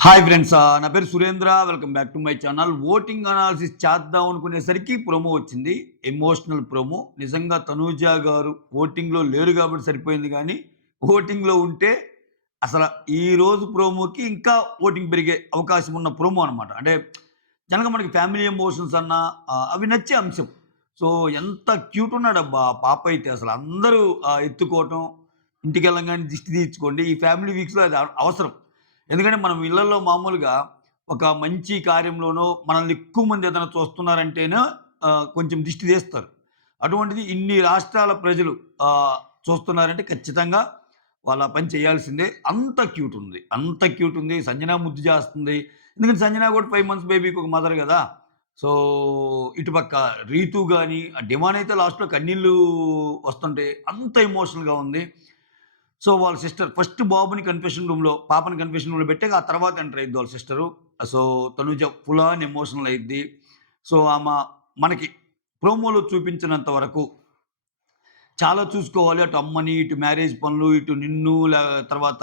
Hi friends. నా పేరు Surendra. Welcome back to my channel. Voting analysis చేద్దాం అనుకునేసరికి ప్రోమో వచ్చింది. Emotional promo. నిజంగా తనూజ గారు ఓటింగ్‌లో లేరు కాబట్టి సరిపోయింది గానీ, ఓటింగ్‌లో ఉంటే అసల ఈరోజు ప్రోమోకి ఇంకా ఓటింగ్ పెరిగే అవకాశం ఉన్న ప్రోమో అనమాట. అంటే జనరల్‌గా మనకి ఫ్యామిలీ ఎమోషన్స్ అన్నా అవి నచ్చే అంశం. సో, ఎంత క్యూట్ ఉన్నాడబ్బా! పాప అయితే అసలు అందరూ ఎత్తుకోవటం, ఇంటికెళ్ళంగానే దిష్టి తీయించుకోండి. ఈ ఫ్యామిలీ వీక్స్‌లో అది అవసరం. ఎందుకంటే మనం ఇళ్లల్లో మామూలుగా ఒక మంచి కార్యంలోనో మనల్ని ఎక్కువ మంది ఏదైనా చూస్తున్నారంటేనే కొంచెం దిష్టి తీస్తారు. అటువంటిది ఇన్ని రాష్ట్రాల ప్రజలు చూస్తున్నారంటే ఖచ్చితంగా వాళ్ళు ఆ పని చేయాల్సిందే. అంత క్యూట్ ఉంది. అంత క్యూట్ ఉంది. సంజన ముద్దు చేస్తుంది. ఎందుకంటే సంజన కూడా 5 మంత్స్ బేబీకి ఒక మదర్ గదా! సో, ఇటుపక్క రీతు గాని, ఆ డిమాండ్ అయితే లాస్ట్‌లో కన్నీళ్ళు వస్తుంటే అంత ఎమోషనల్‌గా ఉంది. సో, వాళ్ళ సిస్టర్ ఫస్ట్ బాబుని కన్ఫెషన్ రూమ్‌లో, పాపని కన్ఫెషన్ రూమ్‌లో పెట్టాక ఆ తర్వాత ఎంటర్ అయ్యిద్ది వాళ్ళ sister. So, Tanuja full on emotional అయ్యిద్ది. సో, మనకి ప్రోమోలో చూపించినంత వరకు చాలా చూసుకోవాలి. అటు అమ్మని, ఇటు మ్యారేజ్ పనులు, ఇటు నిన్ను తర్వాత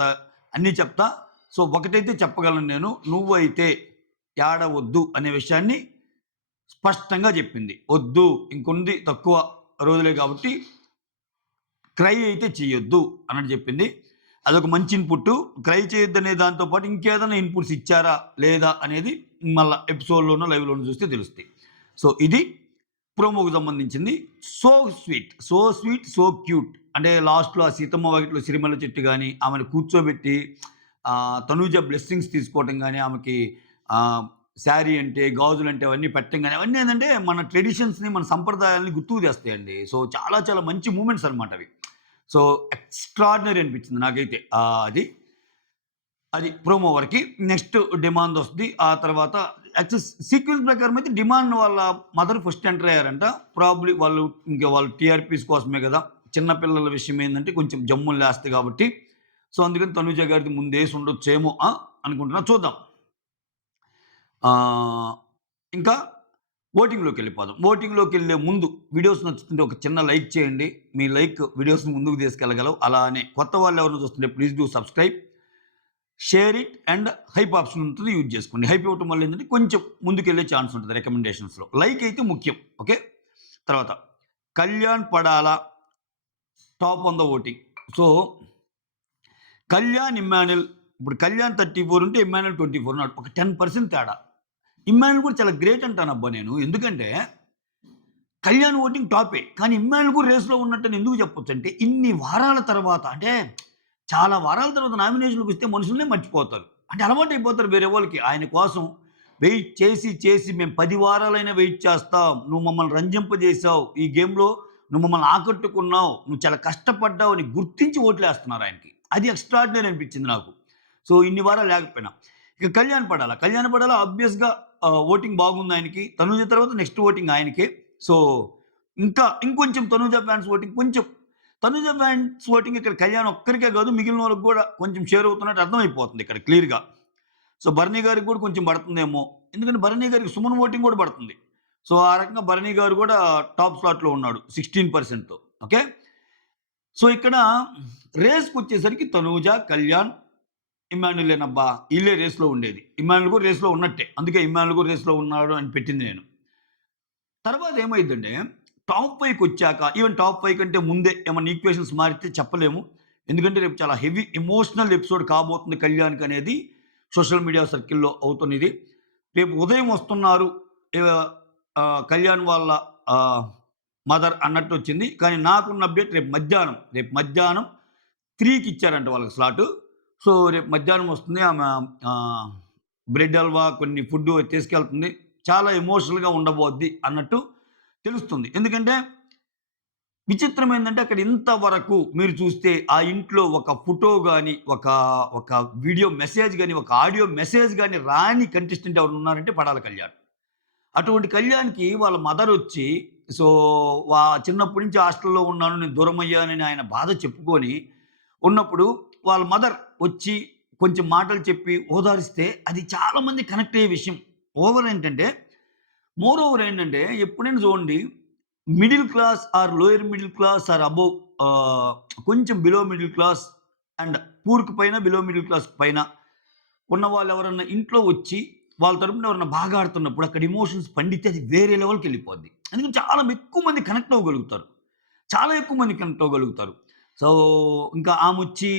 అన్నీ చెప్తా. సో, ఒకటైతే చెప్పగలను నేను. నువ్వైతే ఏడవొద్దు అనే విషయాన్ని స్పష్టంగా చెప్పింది. వద్దు ఇంకుంది తక్కువ రోజులే కాబట్టి క్రై అయితే చేయొద్దు అన్నట్టు చెప్పింది. అదొక మంచి ఇన్‌పుట్టు. క్రై చేయొద్దనే దాంతో పాటు ఇంకేదైనా ఇన్‌పుట్స్ ఇచ్చారా? లేదా? అనేది మళ్ళా ఎపిసోడ్‌లోనో, లైవ్‌లోనో చూస్తే తెలుస్తాయి. సో, ఇది ప్రోమోకి సంబంధించింది. So sweet. So sweet, so cute. అంటే లాస్ట్‌లో ఆ సీతమ్మ వాకిట్లో సిరిమల్ల చెట్టు గాని, ఆమెను కూర్చోబెట్టి తనూజ బ్లెస్సింగ్స్ తీసుకోవటం గాని, ఆమెకి ఆహ్, శారీ అంటే, గాజులంటే అవన్నీ పెట్టడం గాని, అవన్నీ ఏందంటే మన ట్రెడిషన్స్‌ని, మన సంప్రదాయాల్ని గుర్తుకు తెస్తాయండి. సో, చాలా చాలా మంచి మూమెంట్స్ అనమాట అవి. సో, ఎక్స్‌ట్రార్డినరీ అనిపించింది నాకైతే. అది ప్రోమో వరకి. నెక్స్ట్ డిమాండ్ వస్తది. ఆ తర్వాత యాక్చువల్ సీక్వెన్స్ ప్రకారం అయితే డిమాండ్ వాళ్ళ మదర్ ఫస్ట్ ఎంటర్ అయ్యారంట. ప్రాబబ్లీ వాళ్ళు టీఆర్‌పీస్ కోసమే గదా! చిన్న పిల్లల విషయం ఏందంటే కొంచెం జమ్ములు లేస్తాయి కాబట్టి. సో, అందుకని తనూజ గారిది ముందేసి ఉండొచ్చేమో అనుకుంటున్నా. చూద్దాం. ఆహ్, ఇంకా ఓటింగ్‌లోకెళ్ళిపోదాం. ఓటింగ్‌లోకెళ్ళే ముందు వీడియోస్ నచ్చుతుంటే ఒక చిన్న లైక్ చేయండి. మీ లైక్ వీడియోస్‌ని ముందుకు తీసుకెళ్ళగలవు. అలానే కొత్త వాళ్ళు ఎవరైనా చూస్తుంటే please do subscribe. Share it and hype option ఉంటుంది. యూజ్ చేసుకోండి. హైప్ ఇవ్వటం వల్ల ఏంటంటే కొంచెం ముందుకెళ్ళే ఛాన్స్ ఉంటుంది రికమెండేషన్స్‌లో. లైక్ అయితే ముఖ్యం. ఓకే. తర్వాత Kalyan Padala top on the voting. So, Kalyan, Emmanuel ఇప్పుడు కళ్యాణ్ 34 ఉంటే ఇమ్మాన్యుల్ 24 ఉన్నాడు. ఒక 10% తేడా. ఇమ్మాన్యుల్ కూడా చాలా గ్రేట్ అంటానబ్బా నేను. ఎందుకంటే కళ్యాణ్ ఓటింగ్ టాపే. కానీ ఇమ్మాన్యుల్ కూడా రేస్‌లో ఉన్నట్టని ఎందుకు చెప్పొచ్చంటే ఇన్ని వారాల తర్వాత అంటే చాలా వారాల తర్వాత నామినేషన్‌లోకొస్తే మనుషులనే మర్చిపోతారు. అంటే అలవాటైపోతారు వేరే వాళ్ళకి. ఆయన కోసం వెయిట్ చేసి, చేసి మేము 10 వారాలైనా వెయిట్ చేస్తాం. నువ్వు మమ్మల్ని రంజింపజేశావు. ఈ గేమ్‌లో నువ్వు మమ్మల్ని ఆకట్టుకున్నావు. నువ్వు చాలా కష్టపడ్డావు అని గుర్తించి ఓట్లేస్తున్నారు ఆయనకి. అది ఎక్స్‌ట్రార్డినరీ అనిపించింది నాకు. సో, ఇన్ని వారాలు లేకపోయినా. ఇక కళ్యాణ్ పడాల. కళ్యాణ్ పడాల ఆబ్వియస్‌గా ఓటింగ్ బాగుంది ఆయనకి. తనూజ తర్వాత నెక్స్ట్ ఓటింగ్ ఆయనకే. సో, ఇంకొంచెం తనూజ ఫ్యాన్స్ ఓటింగ్ కొంచెం తనుజ ఫ్యాన్స్ ఓటింగ్ ఇక్కడ కళ్యాణ్ ఒక్కరికే కాదు మిగిలిన వాళ్ళకి కూడా కొంచెం షేర్ అవుతున్నట్టు అర్థమైపోతుంది ఇక్కడ క్లియర్‌గా. సో, భరణి గారికి కూడా కొంచెం పడుతుందేమో. ఎందుకంటే భరణి గారికి సుమన్ ఓటింగ్ కూడా పడుతుంది. సో, ఆ రకంగా భరణి గారు కూడా టాప్ స్లాట్‌లో ఉన్నాడు 16%తో. ఓకే. సో, ఇక్కడ రేస్‌కొచ్చేసరికి తనూజ, కళ్యాణ్, ఇమ్మాన్యులేనబ్బా! ఈళ్ళే రేస్‌లో ఉండేది. ఇమ్మాన్యుల్ కూడా రేస్‌లో ఉన్నట్టే. అందుకే ఇమ్మాన్యుల్ కూడా రేస్‌లో ఉన్నాడు అని పెట్టింది నేను. తర్వాత ఏమైద్దంటే టాప్ 5కొచ్చాక ఈవెన్ టాప్ 5 కంటే ముందే ఏమన్నా ఈక్వేషన్స్ మారితే చెప్పలేము. ఎందుకంటే రేపు చాలా హెవీ ఎమోషనల్ ఎపిసోడ్ కాబోతుంది కళ్యాణ్‌కనేది సోషల్ మీడియా సర్కిల్‌లో అవుతున్నది. రేపు ఉదయం వస్తున్నారు కళ్యాణ్ వాళ్ళ ఆహ్, మదర్ అన్నట్టొచ్చింది. కానీ నాకున్న అప్డేట్ రేపు మధ్యాహ్నం 3కి ఇచ్చారంట వాళ్ళకి స్లాటు. సో, రేపు మధ్యాహ్నం వస్తుంది. ఆమె ఆహ్, బ్రెడ్ హల్వా కొన్ని ఫుడ్డు తీసుకెళ్తుంది. చాలా ఎమోషనల్‌గా ఉండబోద్ది అన్నట్టు తెలుస్తుంది. ఎందుకంటే విచిత్రం ఏందంటే అక్కడ ఇంతవరకు మీరు చూస్తే ఆ ఇంట్లో ఒక ఫోటో గాని, ఒక వీడియో మెసేజ్ గాని, ఒక ఆడియో మెసేజ్ గాని రాని కంటెస్టెంట్ ఎవరైనా ఉన్నారంటే పడాల కళ్యాణ్. అటువంటి కళ్యాణ్‌కి వాళ్ళ మదరొచ్చి సో, చిన్నప్పటి నుంచి హాస్టల్‌లో ఉన్నాను. నేను దూరమయ్యానని ఆయన బాధ చెప్పుకొని ఉన్నప్పుడు వాళ్ళ మదర్ వచ్చి కొంచెం మాటలు చెప్పి ఓదారిస్తే అది చాలా మంది కనెక్ట్ అయ్యే విషయం. మోర్ ఓవర్ ఏంటంటే ఎప్పుడైనా చూడండి middle class or lower middle class or above ah, కొంచెం బిలో మిడిల్ క్లాస్ అండ్ పూర్‌కి పైన బిలో మిడిల్ క్లాస్ పైన ఉన్న వాళ్ళు ఎవరన్నా ఇంట్లో వచ్చి వాళ్ళ తరపున ఎవరన్నా బాగా ఆడుతున్నప్పుడు అక్కడ ఎమోషన్స్ పండితే అది వేరే లెవెల్‌కి వెళ్ళిపోద్ది. అందుకని చాలా ఎక్కువ మంది కనెక్ట్ అవ్వగలుగుతారు. చాలా ఎక్కువ మంది కనెక్ట్ అవ్వగలుగుతారు. సో, ఇంకా ఆమొచ్చి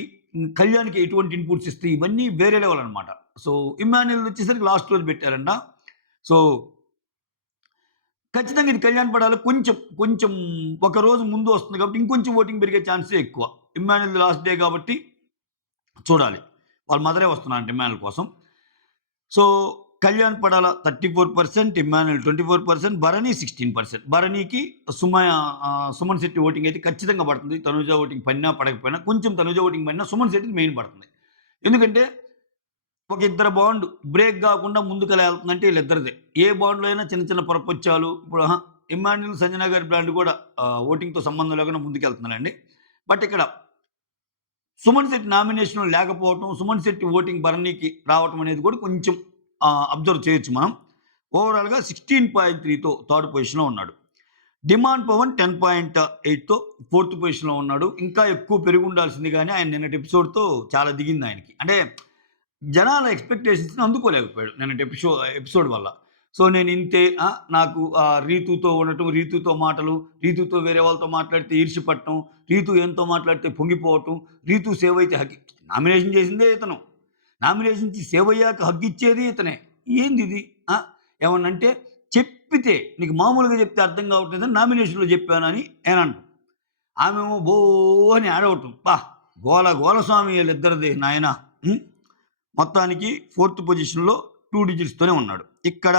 కళ్యాణ్‌కి ఎటువంటి ఇన్‌పుట్స్ ఇస్తే ఇవన్నీ వేరే లెవెల్ అనమాట. సో, ఇమ్మాన్యుయల్ వచ్చేసరికి లాస్ట్ రోజు పెట్టారంట. సో, ఖచ్చితంగా ఇది కళ్యాణ్ పడాలి కొంచెం, కొంచెం ఒక రోజు ముందు వస్తుంది కాబట్టి ఇంకొంచెం ఓటింగ్ పెరిగే ఛాన్సే ఎక్కువ. ఇమ్మాన్యుయల్‌ది లాస్ట్ డే కాబట్టి చూడాలి. వాళ్ళ మదరే వస్తున్నారంట ఇమ్మాన్యుయల్ కోసం. సో, కళ్యాణ్ పడాల 34%, ఇమ్మాన్యుయల్ 24%, భరణి 16%. భరణికి సుమన్ శెట్టి ఓటింగ్ అయితే ఖచ్చితంగా పడుతుంది. తనూజ ఓటింగ్ పడినా, పడకపోయినా కొంచెం తనూజ ఓటింగ్ పడినా సుమన్ శెట్టికి మెయిన్ పడుతుంది. ఎందుకంటే ఒక ఇద్దరు బాండ్ బ్రేక్ గాకుండా ముందుకెలా ఎళ్తుందంటే వీళ్ళిద్దరిదే. ఏ బాండ్‌లో అయినా చిన్న చిన్న పొరపొచ్చాలు ఇప్పుడు ఇమ్మాన్యుయల్, సంజన గారి బ్రాండ్ కూడా ఓటింగ్‌తో సంబంధం లేకుండా ముందుకెళ్తున్నారండి. బట్ ఇక్కడ సుమన్ శెట్టి నామినేషన్‌లో లేకపోవటం, సుమన్ శెట్టి ఓటింగ్ భరణికి రావటం అనేది కూడా కొంచెం అబ్జర్వ్ చేయొచ్చు మనం. ఓవరాల్‌గా 16.3తో థర్డ్ పొజిషన్‌లో ఉన్నాడు. డిమాండ్ పవన్ 10.8తో ఫోర్త్ పొజిషన్‌లో ఉన్నాడు. ఇంకా ఎక్కువ పెరిగుండాల్సింది గానీ ఆయన నిన్నటి ఎపిసోడ్‌తో చాలా దిగింది ఆయనకి. అంటే జనాల ఎక్స్‌పెక్టేషన్స్‌ని అందుకోలేకపోయాడు నిన్నటి ఎపిసోడ్ వల్ల. సో, నేను ఇంతే నాకు రీతూతో ఉండటం, రీతూతో మాటలు, రీతూతో వేరే వాళ్ళతో మాట్లాడితే ఈర్ష్య పడటం, రీతూ ఈయనతో మాట్లాడితే పొంగిపోవటం, రీతూ సేవ్ అయితే నామినేషన్ చేసిందే ఇతను. నామినేషన్ ఇచ్చి సేవ్ అయ్యాక హగ్గిచ్చేది ఇతనే. ఏందిది? ఆ! ఏమన్నంటే చెప్పితే నీకు మామూలుగా చెప్తే అర్థం కావట్లేదని నామినేషన్‌లో చెప్పానని నేనంటం. ఆమేమో బో అని ఏడవటం. గోల గోల స్వామి ఈళ్ళిద్దరిది నాయనా! హ్మ్. మొత్తానికి ఫోర్త్ పొజిషన్‌లో 2 డిజిట్స్‌తోనే ఉన్నాడు. ఇక్కడ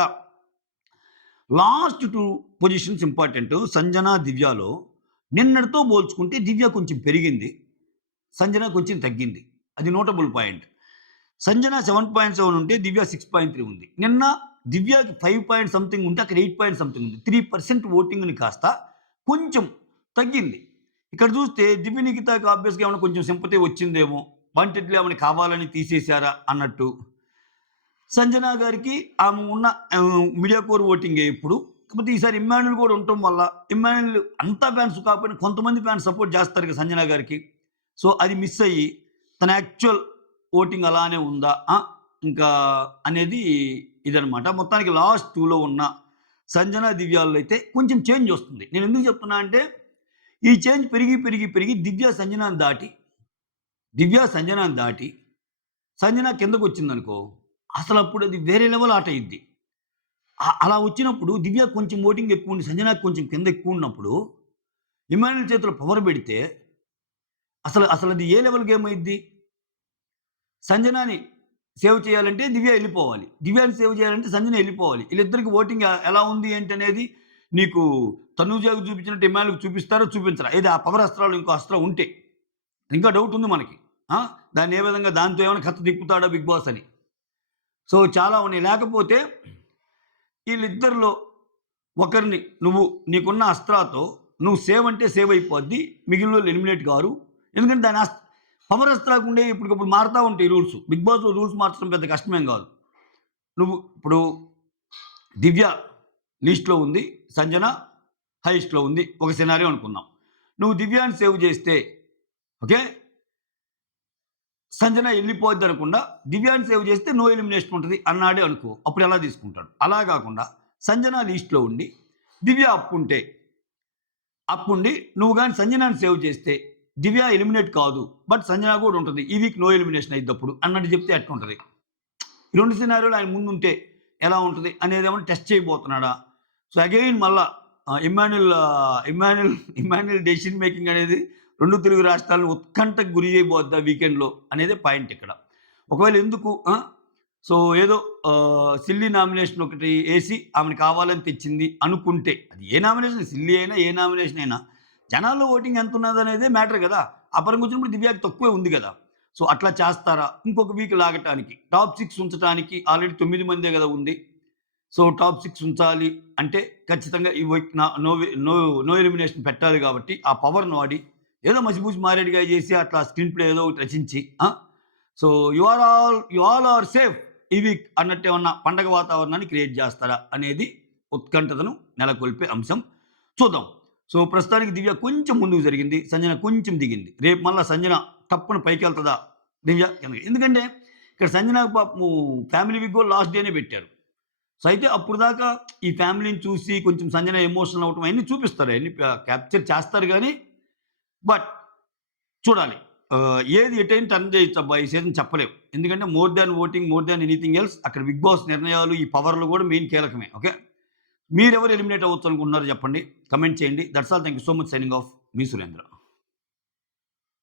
లాస్ట్ 2 పొజిషన్స్ ఇంపార్టెంటు. సంజన, దివ్యలో నిన్నటితో పోల్చుకుంటే దివ్య కొంచెం పెరిగింది. సంజన కొంచెం తగ్గింది. అది నోటబుల్ పాయింట్. సంజన 7.7 ఉంటే దివ్య 6.3 ఉంది. నిన్న దివ్యకి 5 పాయింట్ సంథింగ్ ఉంటే అక్కడ 8 పాయింట్ సంథింగ్ ఉంది. 3% ఓటింగ్‌ని కాస్త కొంచెం తగ్గింది. ఇక్కడ చూస్తే దివ్య నిఖితకి ఆబ్వియస్‌గా ఏమైనా కొంచెం సింపతి వచ్చిందేమో. వంటింట్లో ఏమైనా కావాలని తీసేసారా అన్నట్టు. సంజన గారికి ఆమె ఉన్న మీడియా కోర్ ఓటింగే ఇప్పుడు. కాకపోతే ఈసారి ఇమ్మాన్యుయల్ కూడా ఉండటం వల్ల ఇమ్మాన్యుయల్ అంతా ఫ్యాన్స్ కాకపోయినా కొంతమంది ఫ్యాన్స్ సపోర్ట్ చేస్తారు కదా సంజన గారికి. సో, అది మిస్ అయ్యి తన యాక్చువల్ ఓటింగ్ అలానే ఉందా? ఇంకా అనేది ఇదనమాట. మొత్తానికి లాస్ట్ 2లో ఉన్న సంజన, దివ్యాల్లో అయితే కొంచెం చేంజ్ వస్తుంది. నేను ఎందుకు చెప్తున్నా అంటే ఈ చేంజ్ పెరిగి, పెరిగి, పెరిగి దివ్య సంజనాని దాటి సంజన కిందకొచ్చిందనుకో అసలప్పుడు అది వేరే లెవెల్ ఆట అయ్యిద్ది. అలా వచ్చినప్పుడు దివ్య కొంచెం ఓటింగ్ ఎక్కువుండి సంజనాకి కొంచెం కింద ఎక్కువున్నప్పుడు ఇమ్మాన్యుయల్ చేతిలో పవర్ పెడితే అసలది ఏ లెవెల్ గేమ్ అయ్యిద్ది? సంజనాని సేవ్ చేయాలంటే దివ్య ఎళ్ళిపోవాలి. దివ్యాని సేవ్ చేయాలంటే సంజన ఎళ్ళిపోవాలి. ఈళ్ళిద్దరికి ఓటింగ్ ఎలా ఉంది ఏంటనేది నీకు తనూజాకి చూపించినట్టు ఇమ్మాన్యుయల్‌కి చూపిస్తారా? చూపించరా? ఏది ఆ పవర్ అస్త్రాలు ఇంకో అస్త్రం ఉంటే. ఇంకా డౌట్ ఉంది మనకి. దాన్ని ఏ విధంగా దాంతో ఏమైనా కత్తి తిప్పుతాడా బిగ్ బాస్ అని. సో, చాలా ఉన్నాయి. లేకపోతే ఈళ్ళిద్దరిలో ఒకరిని నీకున్న అస్త్రాతో నువ్వు సేవ్ అంటే సేవ్ అయిపోద్ది. మిగిలినోళ్ళు ఎలిమినేట్ గారు. ఎందుకంటే దాని పవర్ అస్త్రాకుండే ఇప్పటికప్పుడు మారుతా ఉంటాయి రూల్స్. బిగ్ బాస్‌లో రూల్స్ మార్చడం పెద్ద కష్టమేం గాదు. ఇప్పుడు దివ్య లీస్ట్‌లో ఉంది. సంజన హైయెస్ట్‌లో ఉంది. ఒక సినారియో అనుకుందాం. నువ్వు దివ్యాని సేవ్ చేస్తే ఓకే. సంజన ఎళ్ళిపోద్దనకుండా దివ్యాని సేవ్ చేస్తే నో ఎలిమినేషన్ ఉంటది అన్నాడే అనుకో. అప్పుడు ఎలా తీసుకుంటాడు? అలా గాకుండా సంజన లీస్ట్‌లో ఉండి దివ్య అప్పుండి నువ్వు గాని సంజనాని సేవ్ చేస్తే దివ్య ఎలిమినేట్ కాదు. బట్ సంజన కూడా ఉంటది. ఈ వీక్ నో ఎలిమినేషన్ అయ్యిద్దప్పుడు అన్నట్టు చెప్తే ఎట్లుంటది? ఈ 2 సినారియోలు ఆయన ముందుంటే ఎలా ఉంటది అనేదేమన్నా టెస్ట్ చేయబోతున్నాడా? సో, అగైన్ మళ్ళా ఇమ్మాన్యుయల్ డెసిషన్ మేకింగ్ అనేది 2 తెలుగు రాష్ట్రాలను ఉత్కంఠకు గురి చేయబోద్దా వీకెండ్‌లో అనేదే పాయింట్ ఇక్కడ. ఒకవేళ ఎందుకు సో, ఏదో సిల్లీ నామినేషన్ ఒకటి ఏసి ఆమెను కావాలని తెచ్చింది అనుకుంటే, అది ఏ నామినేషన్ సిల్లీ అయినా, ఏ నామినేషన్ అయినా జనాల్లో ఓటింగ్ ఎంతున్నదనేదే మ్యాటర్ గదా! ఆ పరంగా వచ్చినప్పుడు దివ్యాకి తక్కువే ఉంది గదా! సో, అట్లా చేస్తారా? ఇంకొక వీక్ లాగటానికి, టాప్ 6 ఉంచటానికి ఆల్రెడీ 9 మందే గదా ఉంది. సో, టాప్ 6 ఉంచాలి అంటే ఖచ్చితంగా ఈ వీక్ నో ఎలిమినేషన్ పెట్టాలి గాబట్టి, ఆ పవర్‌ని వాడి ఏదో మసిపూసి మారేడుకాయ చేసి అట్లా స్క్రీన్ ప్లే ఏదో ఒకటి రచించి so, you all are safe ఈ వీక్ అన్నట్టేమన్నా పండగ వాతావరణాన్ని క్రియేట్ చేస్తారా అనేది ఉత్కంఠతను నెలకొల్పే అంశం. చూద్దాం. సో, ప్రస్తుతానికి దివ్య కొంచెం ముందుకు జరిగింది. సంజన కొంచెం దిగింది. రేపు మళ్ళా సంజన టప్పున పైకెళ్తదా? దివ్య కిందకి. ఎందుకంటే ఇక్కడ సంజనాకి పాపము ఫ్యామిలీ వీక్ కూడా లాస్ట్ డేనే పెట్టారు. సో, అయితే అప్పుడు దాకా ఈ ఫ్యామిలీని చూసి కొంచెం సంజన ఎమోషనల్ అవ్వటం అయన్నీ చూపిస్తారు. అయన్నీ క్యాప్చర్ చేస్తారు గానీ, బట్ చూడాలి. ఏది ఎటైనా టర్న్ చేయొచ్చబ్బా! ఈ సీజన్ చెప్పలేం. ఎందుకంటే more than voting, more than anything else అక్కడ 'బిగ్ బాస్' నిర్ణయాలు, ఈ పవర్‌లు గూడా మెయిన్ కీలకమే. ఓకే. మీరెవరు ఎలిమినేట్ అవ్వచ్చు అనుకుంటున్నారో చెప్పండి. కమెంట్ చేయండి. That's all. Thank you so much. Signing off. Me Surendra.